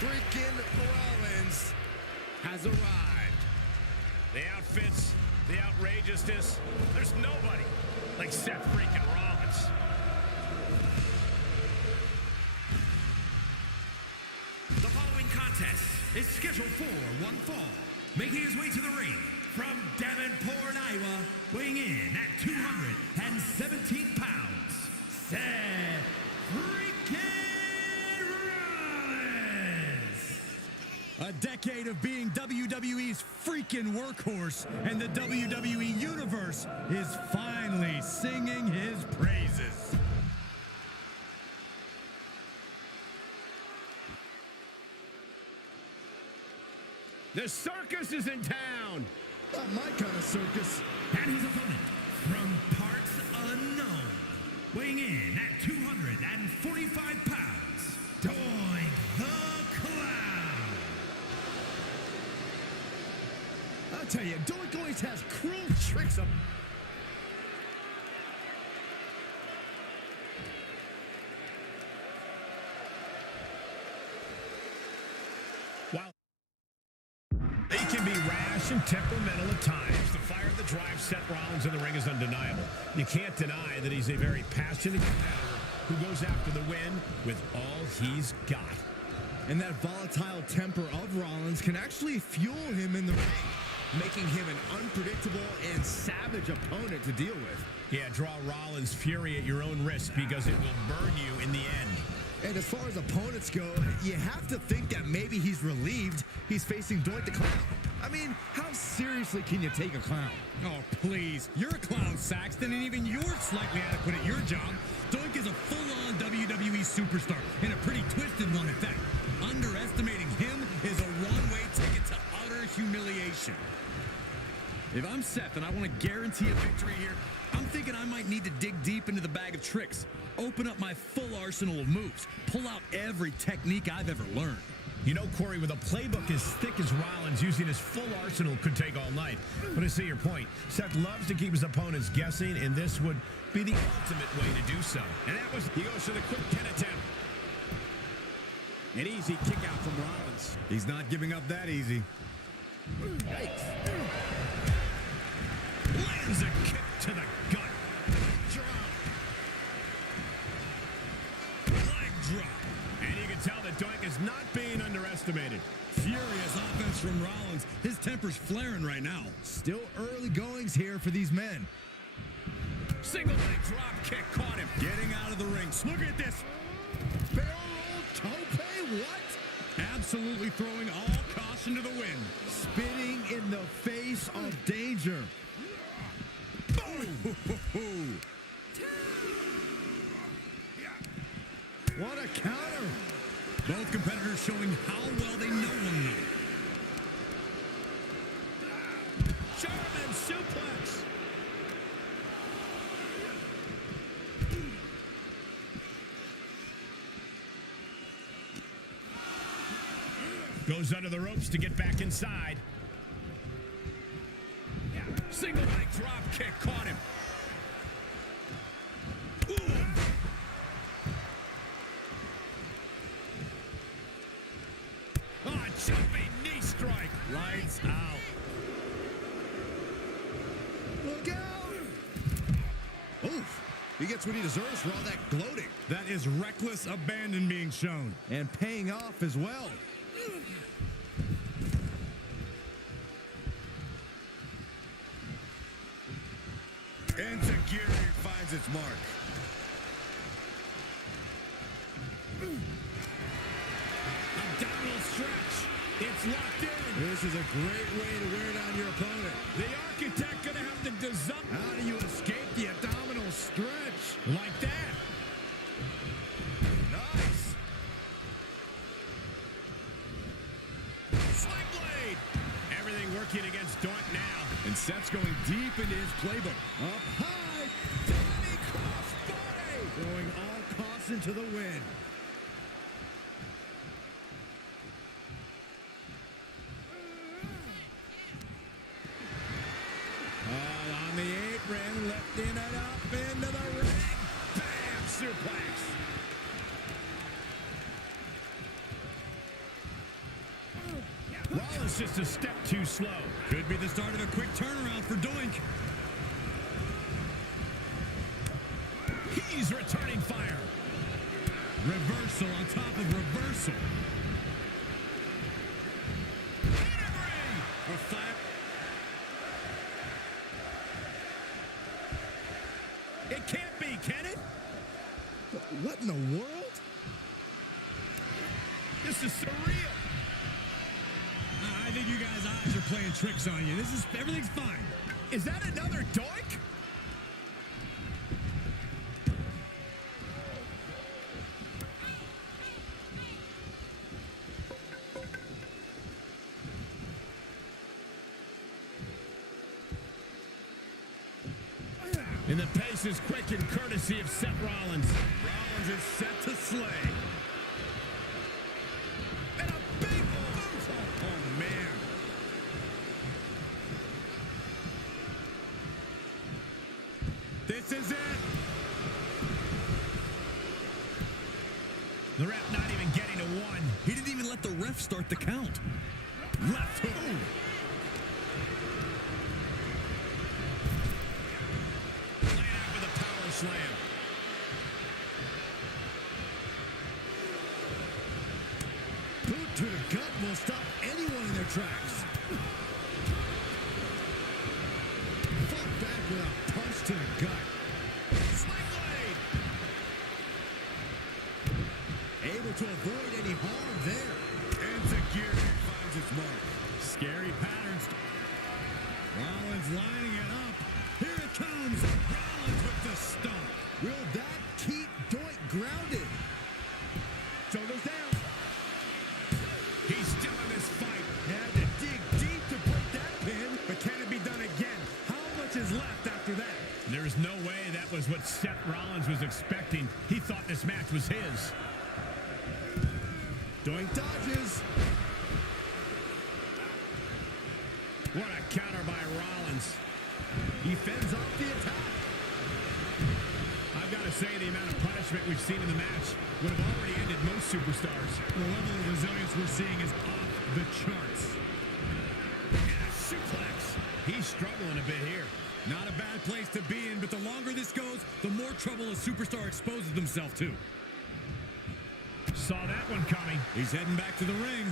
freaking Rollins has arrived. The outfits, the outrageousness, there's nobody like Seth freaking Rollins. The following contest is scheduled for one fall. Making his way to the ring from Davenport, Iowa, weighing in at 217 pounds, Seth freaking Rollins. A decade of being WWE's freaking workhorse, and the WWE Universe is finally singing his praises. The circus is in town. Not my kind of circus. And his opponent from parts unknown, weighing in at 245 pounds, Doink the Clown. I'll tell you, Doink always has cruel tricks up. He can be rash and temperamental at times. The fire that drives Seth Rollins in the ring is undeniable. You can't deny that he's a very passionate competitor who goes after the win with all he's got. And that volatile temper of Rollins can actually fuel him in the ring, making him an unpredictable and savage opponent to deal with. Yeah, draw Rollins' fury at your own risk because it will burn you in the end. And as far as opponents go, you have to think that maybe he's relieved he's facing Doink the Clown. I mean, how seriously can you take a clown? Oh, please. You're a clown, Saxton, and even you're slightly adequate at your job. Doink is a full-on WWE superstar, and a pretty twisted one at that. Underestimating him is a one-way ticket to utter humiliation. If I'm Seth and I want to guarantee a victory here, I'm thinking I might need to dig deep into the bag of tricks, open up my full arsenal of moves, pull out every technique I've ever learned. You know, Corey, with a playbook as thick as Rollins, using his full arsenal could take all night. But I see your point. Seth loves to keep his opponents guessing, and this would be the ultimate way to do so. And that was, he goes for the quick 10 attempt. An easy kick out from Rollins. He's not giving up that easy. Yikes. Lands a kick to the gut. Drop. Leg drop. And you can tell that Doink is not being underestimated. Furious offense from Rollins. His temper's flaring right now. Still early goings here for these men. Single leg drop kick caught him. Getting out of the ring. Look at this. Barrel roll tope? What? Absolutely throwing all caution to the wind. Spitting in the face of danger. Boom! What a counter. Both competitors showing how well they know one another. German suplex. Goes under the ropes to get back inside. Single leg drop kick caught him. Ooh. Oh, jumping knee strike. Lights out. Look out. Oof. He gets what he deserves for all that gloating. That is reckless abandon being shown. And paying off as well. Insecurity finds its mark. Abdominal stretch. It's locked in. This is a great way to wear down your opponent. The architect gonna have to design. How do you escape the abdominal stretch? Like that. Nice. Sling blade. Everything working against Doink now. And Seth's going deep into his playbook. Up high. Danny crossbody. Throwing all caution to the wind. On the apron, lifting it up into the ring. Bam! Suplex. Rollins just a step too slow. Could be the start of a quick turnaround for Doink. He's returning fire. Reversal on top of reversal. A fire. It can't be, can it? What in the world? This is surreal. I think you guys' eyes are playing tricks on you. Everything's fine. Is that another doink? And the pace is quick and courtesy of Seth Rollins. Rollins is set to slay. And a big boot. Oh, man. This is it. The ref not even getting a one. He didn't even let the ref start the count. Left hook. Laying out with a power slam. Boot to the gut will stop anyone in their tracks. Fought back with a punch to the gut. Sling blade. Able to avoid any harm there. And security finds its mark. Scary patterns. Rollins lining it up. Here it comes. Rollins with the stomp. Will that keep Doink grounded? Shoulders down. He's still in this fight. Had to dig deep to break that pin, but can it be done again? How much is left after that? There's no way that was what Seth Rollins was expecting. He thought this match was his. Doink dodges. What a counter by Rollins. He fends off the attack. I've got to say, the amount of punishment we've seen in the match would have already ended most superstars. The level of resilience we're seeing is off the charts. And a suplex. He's struggling a bit here. Not a bad place to be in, but the longer this goes, the more trouble a superstar exposes himself to. Saw that one coming. He's heading back to the ring.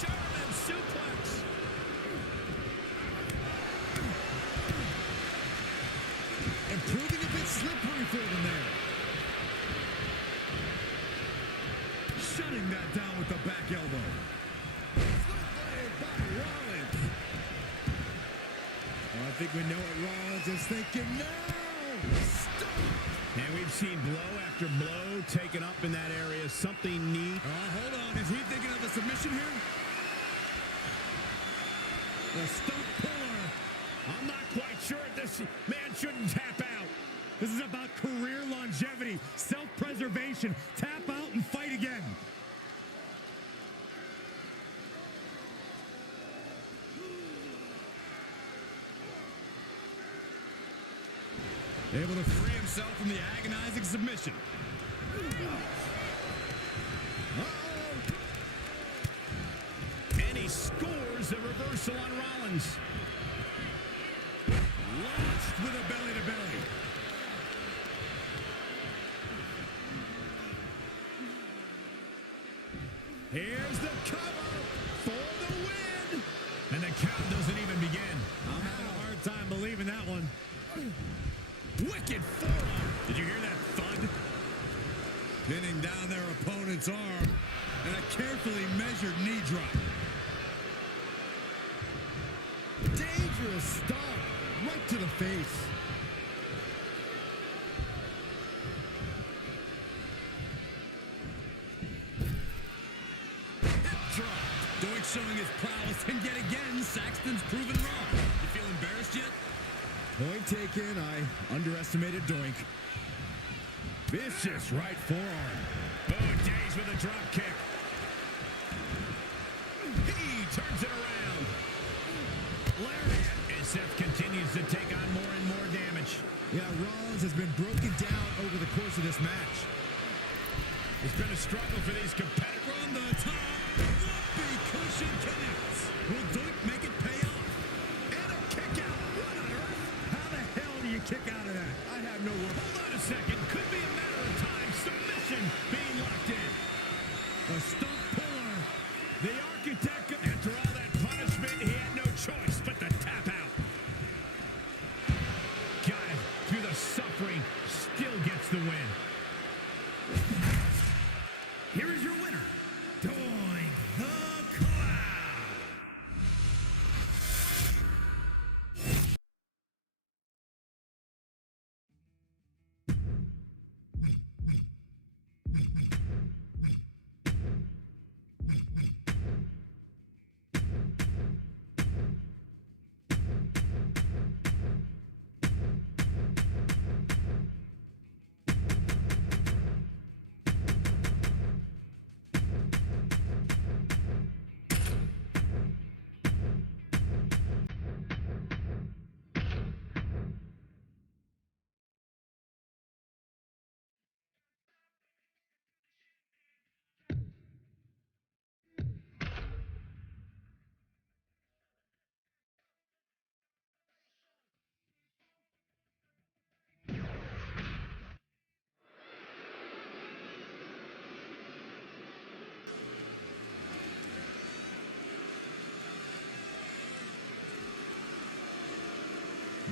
German suplex. And proving a bit slippery for them there. Shutting that down with the back elbow. Split by Rollins. Oh, I think we know what Rollins is thinking now. Stop. And we've seen blow after blow taken up in that area. Something neat. Hold on. Is he thinking of a submission here? The stump puller. I'm not quite sure if this man shouldn't tap out. This is about career longevity, self-preservation. Tap out and fight again. Able to free himself from the agonizing submission. And he scores a reversal on Rollins. Launched with a belly-to-belly. Here's the cover for the win. And the count doesn't even begin. I'm having a hard time believing that one. Wicked forearm. Did you hear that thud? Pinning down their opponent's arm. And a carefully measured knee drop. Dangerous stop. Right to the face. Doink showing his prowess, and yet again, Saxton's proven wrong. You feel embarrassed yet? Point taken. I underestimated Doink. Vicious right forearm. Oh, Days with a drop kick. He turns it around. Lariat. And Seth continues to take on more and more damage. Yeah, Rollins has been broken down over the course of this match. It's been a struggle for these competitors. From the top, whoopee cushion connects. Will Doink make it pay off? And a kick out. What on earth? How the hell do you kick out of that? I have no word. Hold on a second. Could be a matter of time. Submission being locked in. A stump puller. The architect, after all that punishment, he had no choice but to tap out. Got it. Through the suffering, still gets the win. Here is your winner, Doink the Clown.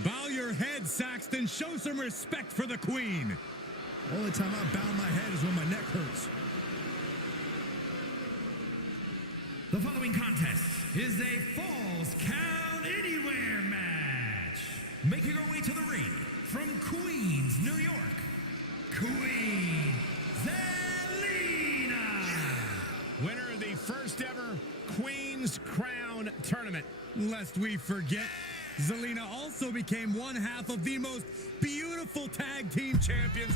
Bow your head, Saxton. Show some respect for the queen. Only time I bow my head is when my neck hurts. The following contest is a Falls Count Anywhere match. Making her way to the ring from Queens, New York, Queen Zelina. Winner of the first ever Queen's Crown Tournament. Lest we forget, Zelina also became one half of the most beautiful tag team champions.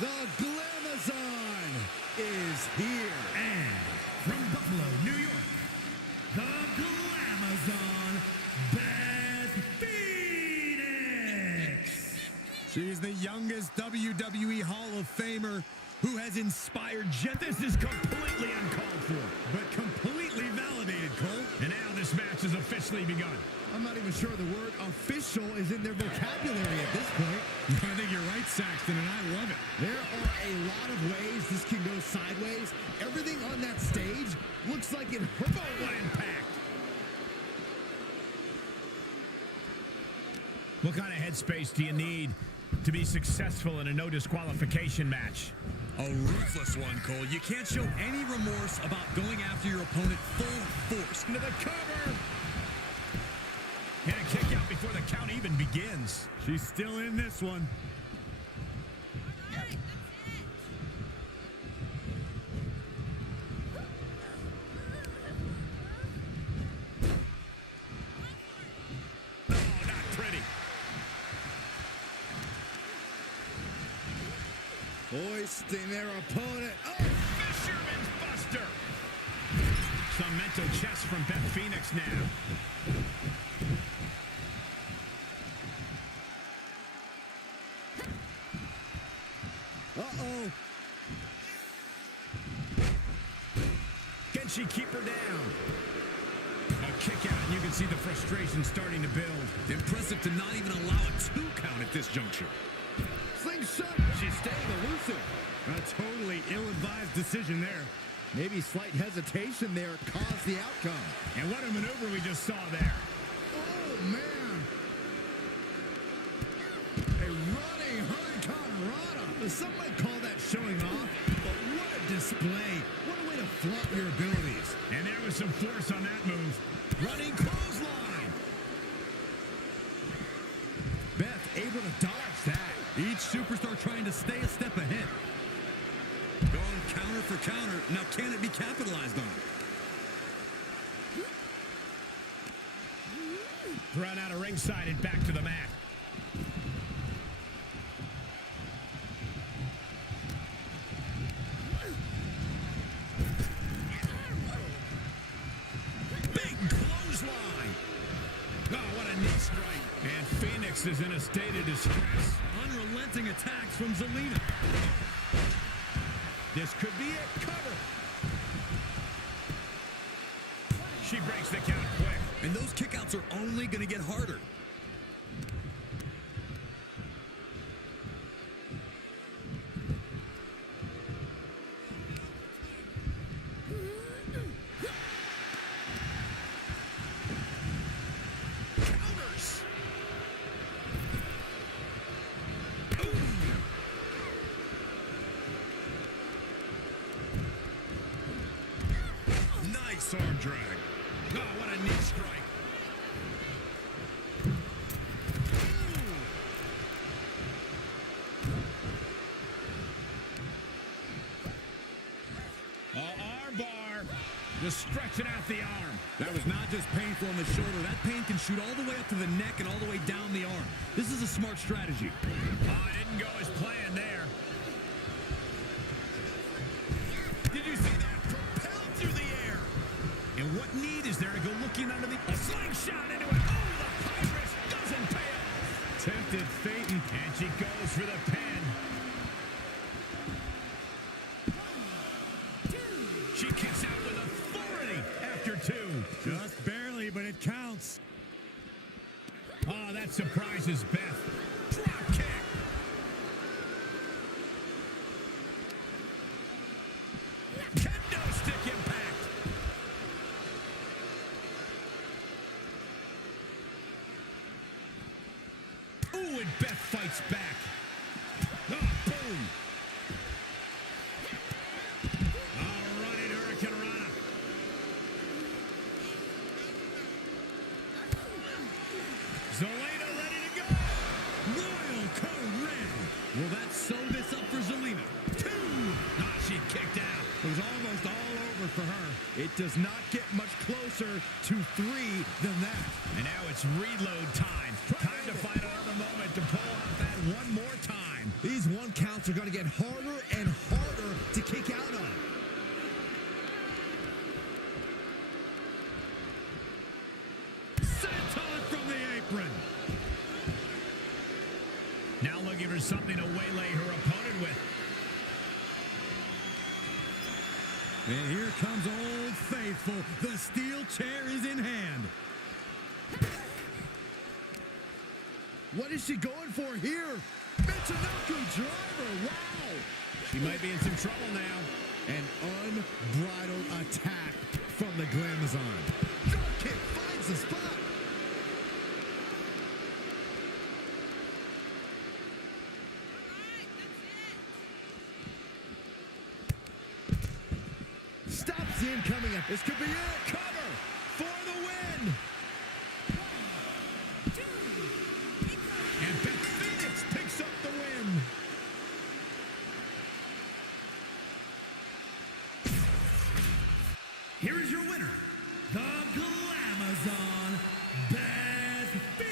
The Glamazon is here. And from Buffalo, New York, the Glamazon, Beth Phoenix. She's the youngest WWE Hall of Famer who has inspired This is completely uncalled for. but completely validated, Cole. And now this match has officially begun. I'm not even sure the word official is in their vocabulary at this point. I think you're right, Saxton, and I love it. There are a lot of ways this can go sideways. Everything on that stage looks like it hurt. What impact! What kind of headspace do you need to be successful in a no disqualification match? A ruthless one, Cole. You can't show any remorse about going after your opponent full force. Into the cover! And a kick out before the count even begins. She's still in this one. Oh, not pretty. Hoisting their opponent. Oh, Fisherman's Buster. Some mental chess from Beth Phoenix now. uh-oh. Can she keep her down? A kick out, and you can see the frustration starting to build. Impressive to not even allow a 2 count at this juncture. Slingshot. She's staying elusive. A totally ill-advised decision there. Maybe slight hesitation there caused the outcome. And what a maneuver we just saw there. Oh, man. A running hurricanrana. Some might call that showing off, but what a display. What a way to flaunt your abilities. And there was some force on that move. Running clothesline. Beth able to dodge that. Each superstar trying to stay a step ahead. Going counter for counter. Now, can it be capitalized on? Thrown out of ringside and back to the mat. Big Oh, what a knee strike. And Phoenix is in a state of distress. Unrelenting attacks from Zelina. This could be it. Cover. She breaks the count quick. And those kickouts are only going to get harder. Arm drag. Oh, what a knee strike. Arm bar. Just stretching out the arm. That was not just painful on the shoulder. That pain can shoot all the way up to the neck and all the way down the arm. This is a smart strategy. Oh, it didn't go as planned there. Did you see that? Propelled through the air. And what need is there to go looking under the... A slingshot into it. Oh, the Pirates doesn't pay off. Tempted fate, and she goes for the pin. She kicks out with authority after two. Just barely, but it counts. Oh, that surprises Beth. Drop kick. Kendo stick impact. Ooh, and Beth fights back. Oh, boom. Oh, running Hurricane Rana. Zelina ready to go. Royal Code Red. Will that sew this up for Zelina? Two. Ah, she kicked out. It was almost all over for her. It does not get much closer to 3 than that. And now it's reload time. Time to find another moment to pull out that one more time. These one counts are going to get harder and harder to kick out of. Senton from the apron. Now looking for something to waylay her opponent with. And here comes Old Faithful. The steel chair is in hand. What is she going for here? Michinoku driver. Wow. She might be in some trouble now. An unbridled attack from the Glamazon. Drop kick finds the spot. Stops the incoming. This could be it. Cover for the win. And Beth Phoenix picks up the win. Here is your winner, the Glamazon, Beth Phoenix.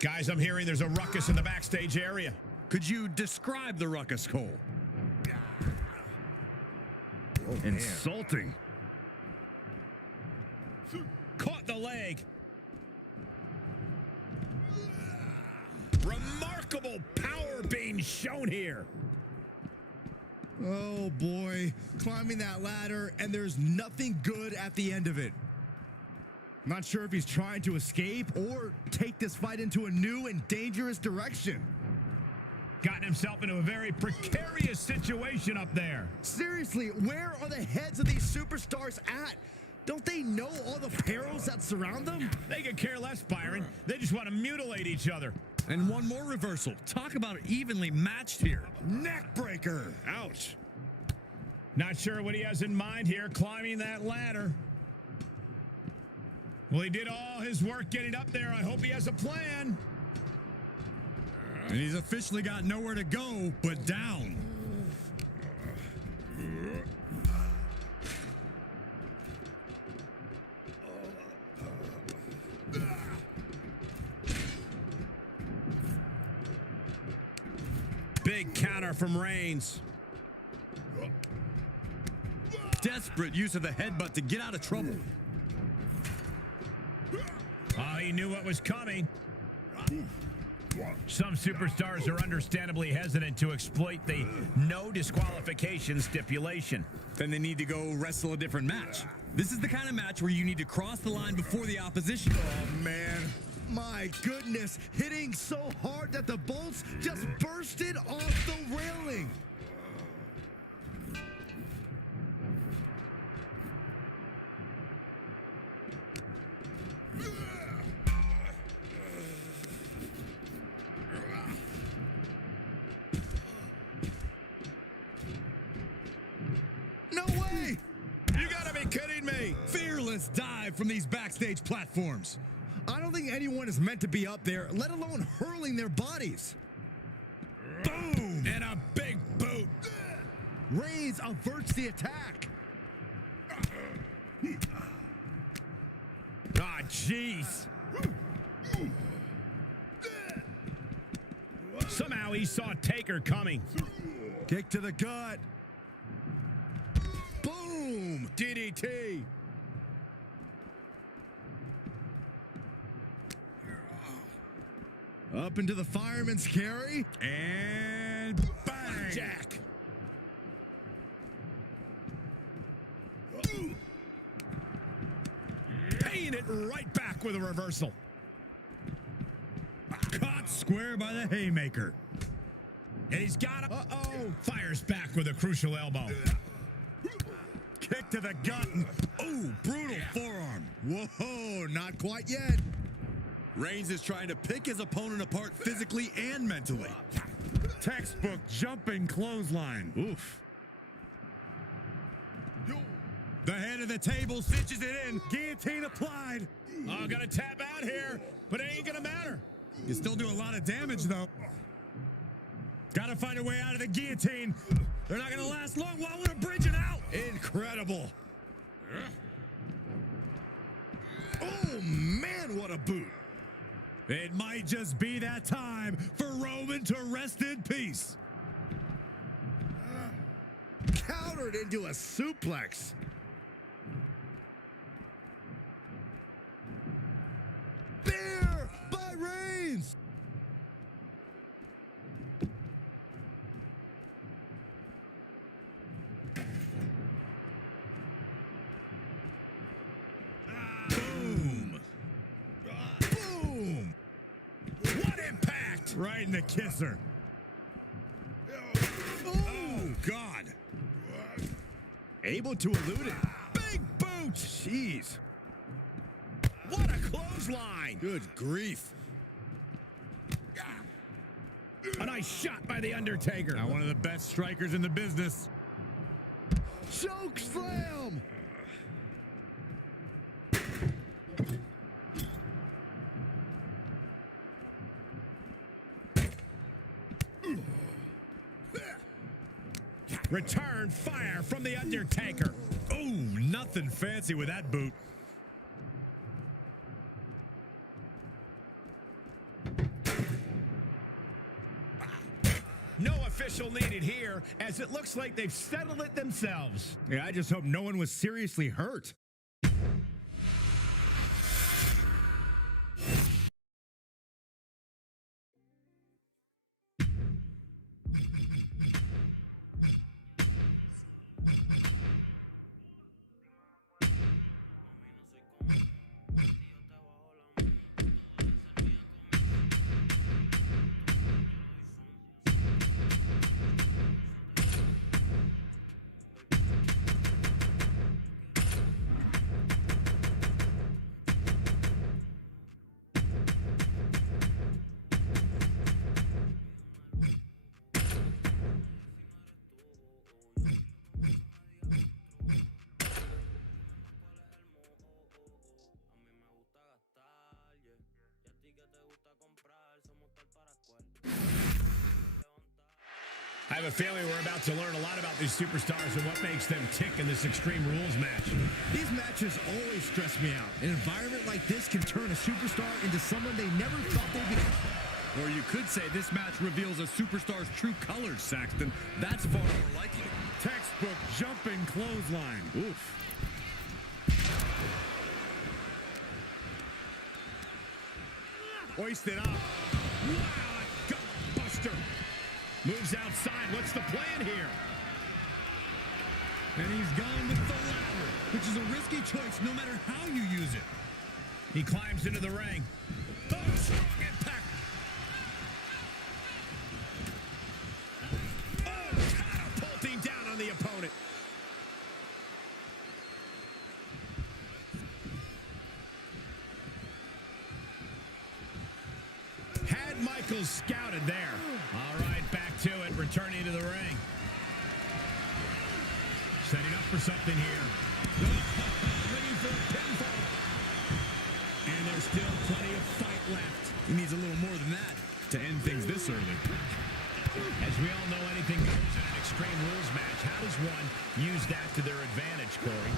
Guys, I'm hearing there's a ruckus in the backstage area. Could you describe the ruckus, Cole? Oh, Insulting. Caught the leg. unbelievable power being shown here. Oh boy, climbing that ladder, and there's nothing good at the end of it. Not sure if he's trying to escape or take this fight into a new and dangerous direction. Gotten himself into a very precarious situation up there. Seriously, where are the heads of these superstars at? Don't they know all the perils that surround them? They could care less, Byron. They just want to mutilate each other. And one more reversal. Talk about evenly matched here. Neck breaker. Ouch. Not sure what he has in mind here, climbing that ladder. Well, he did all his work getting up there. I hope he has a plan. And he's officially got nowhere to go but down. Big counter from Reigns. Desperate use of the headbutt to get out of trouble. Oh, he knew what was coming. Some superstars are understandably hesitant to exploit the no disqualification stipulation. Then they need to go wrestle a different match. This is the kind of match where you need to cross the line before the opposition. Oh, man. My goodness. Hitting so hard that the bolts just bursted off the railing. No way! You gotta be kidding me! Fearless dive from these backstage platforms. I don't think anyone is meant to be up there, let alone hurling their bodies. Boom! And a big boot. Reigns averts the attack. Ah, jeez. Somehow he saw Taker coming. Kick to the gut. Boom! DDT. Up into the fireman's carry. And bang! Jack. Paying it right back with a reversal. Caught square by the haymaker. And he's got it. Uh-oh. Fires back with a crucial elbow. Kick to the gut. Oh, brutal forearm. Whoa, not quite yet. Reigns is trying to pick his opponent apart physically and mentally. Textbook jumping clothesline. Oof. The head of the table stitches it in. Guillotine applied. Oh, gotta tap out here, but it ain't gonna matter. You still do a lot of damage, though. Gotta find a way out of the guillotine. They're not gonna last long while we're bridging out. Incredible. Oh, man, what a boot. It might just be that time for Roman to rest in peace. Countered into a suplex. Bear by Reigns. Boom. Boom. What impact? Right in the kisser. Oh, God. able to elude it. Big boot. Jeez. What a clothesline. Good grief. A nice shot by The Undertaker. Now one of the best strikers in the business. Choke slam. Return fire from The Undertaker. Oh, nothing fancy with that boot. No official needed here, as it looks like they've settled it themselves. Yeah, I just hope no one was seriously hurt. I have a feeling we're about to learn a lot about these superstars and what makes them tick in this Extreme Rules match. These matches always stress me out. An environment like this can turn a superstar into someone they never thought they'd be. Or you could say this match reveals a superstar's true colors, Saxton. That's far more likely. Textbook jumping clothesline. Oof. Hoisted up. Wow, a gut buster. Moves outside. What's the plan here? And he's gone with the ladder, which is a risky choice no matter how you use it. He climbs into the ring. Oh, strong impact. Oh, catapulting down on the opponent. Had Michaels scouted there. All right, back to it, returning to the ring. Setting up for something here. Looking for a pinfall. And there's still plenty of fight left. He needs a little more than that to end things this early. As we all know, anything goes in an Extreme Rules match. How does one use that to their advantage, Corey?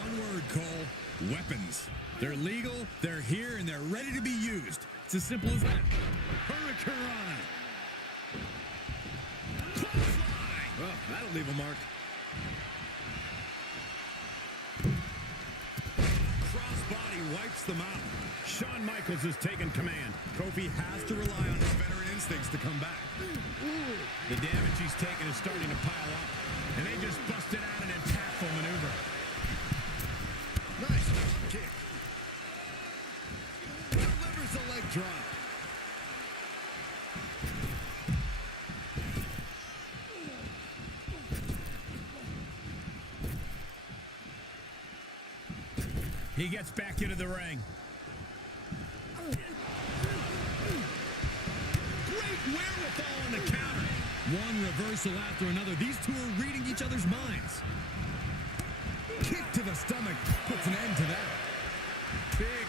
One word, Cole. Weapons. They're legal, they're here, and they're ready to be used. It's as simple as that. Hurricane! Oh, that'll leave a mark. Crossbody wipes them out. Shawn Michaels has taken command. Kofi has to rely on his veteran instincts to come back. The damage he's taken is starting to pile up. And they just busted out an impactful maneuver. Nice kick. Delivers a leg drop. He gets back into the ring. Great wherewithal on the counter. One reversal after another. These two are reading each other's minds. Kick to the stomach puts an end to that. Big